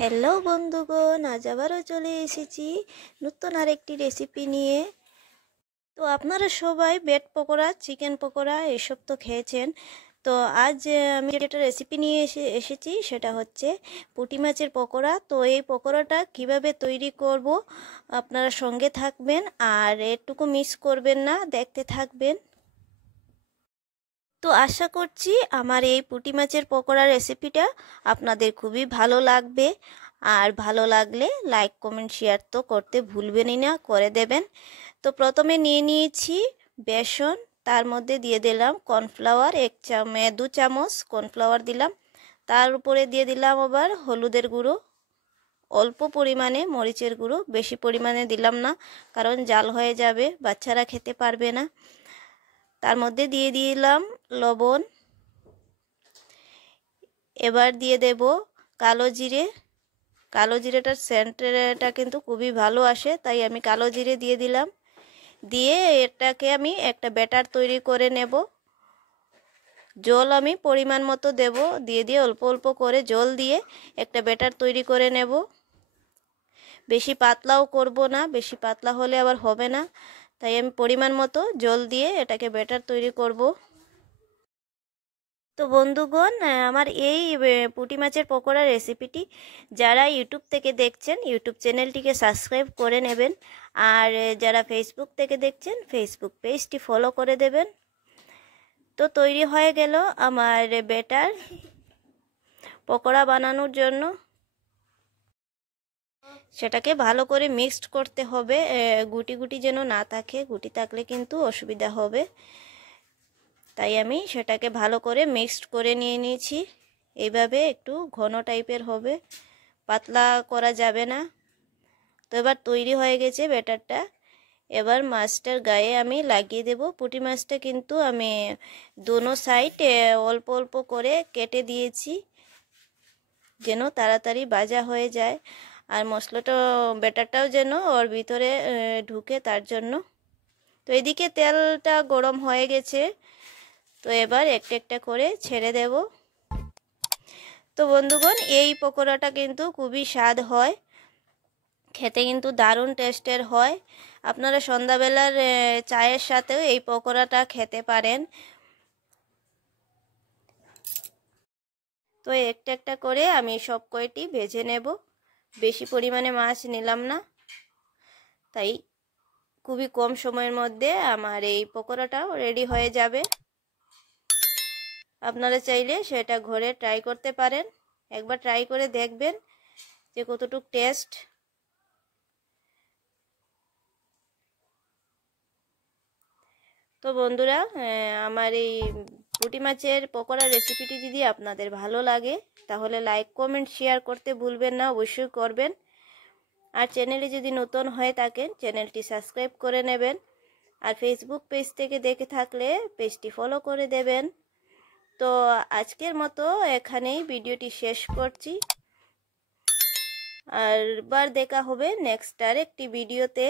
Hello বন্ধুগণ, আজ আবারও চলে এসেছি নতুন আরেকটি রেসিপি নিয়ে। তো আপনারা সবাই ব্রেড পকোড়া, চিকেন পকোড়া এসব তো খেয়েছেন। তো আজ আমি যেটা রেসিপি নিয়ে এসেছি সেটা হচ্ছে পুঁটি মাছের পকোড়া। তো এই পকোড়াটা কিভাবে তৈরি করব আপনারা সঙ্গে থাকবেন আর এটুকু মিস করবেন না, দেখতে থাকবেন। তো আশা করছি আমার এই পুঁটি মাছের পকোড়া রেসিপিটা আপনাদের খুবই ভালো লাগবে। আর ভালো লাগলে লাইক কমেন্ট শেয়ার তো করতে ভুলবেনই না, করে দেবেন। তো প্রথমে নিয়ে নিয়েছি বেসন, তার মধ্যে দিয়ে দিলাম কর্নফ্লাওয়ার 2 চামচ কর্নফ্লাওয়ার দিলাম। তার উপরে দিয়ে দিলাম আবার হলুদের গুঁড়ো, অল্প পরিমাণে মরিচের গুঁড়ো, বেশি পরিমাণে দিলাম না কারণ জাল হয়ে যাবে, বাচ্চারা খেতে পারবে না। তার মধ্যে দিয়ে দিলাম লবণ। এবার দিয়ে দেব কালো জিরে। কালো জিরেটার সেন্টটা কিন্তু খুবই ভালো আসে, তাই আমি কালো জিরে দিয়ে দিলাম। দিয়ে এটাকে আমি একটা ব্যাটার তৈরি করে নেব। জল আমি পরিমাণ মতো দেব, দিয়ে অল্প অল্প করে জল দিয়ে একটা ব্যাটার তৈরি করে নেব। বেশি পাতলাও করব না, বেশি পাতলা হলে আবার হবে না, তাই আমি পরিমাণ মতো জল দিয়ে এটাকে ব্যাটার তৈরি করব। তো বন্ধুগণ, আমার এই পুঁটি মাছের পকোড়া রেসিপিটি যারা ইউটিউব থেকে দেখছেন ইউটিউব চ্যানেলটিকে সাবস্ক্রাইব করে নেবেন। আর যারা ফেসবুক থেকে দেখছেন ফেসবুক পেজটি ফলো করে দেবেন। তো তৈরি হয়ে গেল আমার ব্যাটার পকোড়া বানানোর জন্য। সেটাকে ভালো করে মিক্সড করতে হবে, গুটি গুটি যেন না থাকে, গুটি থাকলে কিন্তু অসুবিধা হবে। তাই আমি সেটাকে ভালো করে মিক্সড করে নিয়ে নিয়েছি। এইভাবে একটু ঘন টাইপের হবে, পাতলা করা যাবে না। তো এবার তৈরি হয়ে গেছে ব্যাটারটা। এবার মাছটার গায়ে আমি লাগিয়ে দেব। পুঁটি মাছটা কিন্তু আমি দোনো সাইড অল্প অল্প করে কেটে দিয়েছি যেন তাড়াতাড়ি ভাজা হয়ে যায়, আর মশলাটা ব্যাটারটাও যেন ওর ভিতরে ঢুকে, তার জন্য। তো এদিকে তেলটা গরম হয়ে গেছে, তো এবার একটা একটা করে ছেড়ে দেব। তো বন্ধুগণ, এই পকোড়াটা কিন্তু খুবই স্বাদ হয়, খেতে কিন্তু দারুণ টেস্টের হয়। আপনারা সন্ধ্যাবেলার চায়ের সাথেও এই পকোড়াটা খেতে পারেন। তো একটা একটা করে আমি সব কয়টি ভেজে নেব। বেশি পরিমাণে মাছ নিলাম না, তাই খুবই কম সময়ের মধ্যে আমার এই পকোড়াটাও রেডি হয়ে যাবে। আপনারা চাইলে সেটা ঘরে ট্রাই করতে পারেন, একবার ট্রাই করে দেখবেন যে কতটুকু টেস্ট। তো বন্ধুরা, আমার এই পুঁটি মাছের পকোড়া রেসিপিটি যদি আপনাদের ভালো লাগে তাহলে লাইক কমেন্ট শেয়ার করতে ভুলবেন না, অবশ্যই করবেন। আর চ্যানেলে যদি নতুন হয়ে থাকেন চ্যানেলটি সাবস্ক্রাইব করে নেবেন। আর ফেসবুক পেজ থেকে দেখে থাকলে পেজটি ফলো করে দেবেন। তো আজকের মতো এখানেই ভিডিওটি শেষ করছি। আর বার দেখা হবে নেক্সট আর একটি ভিডিওতে।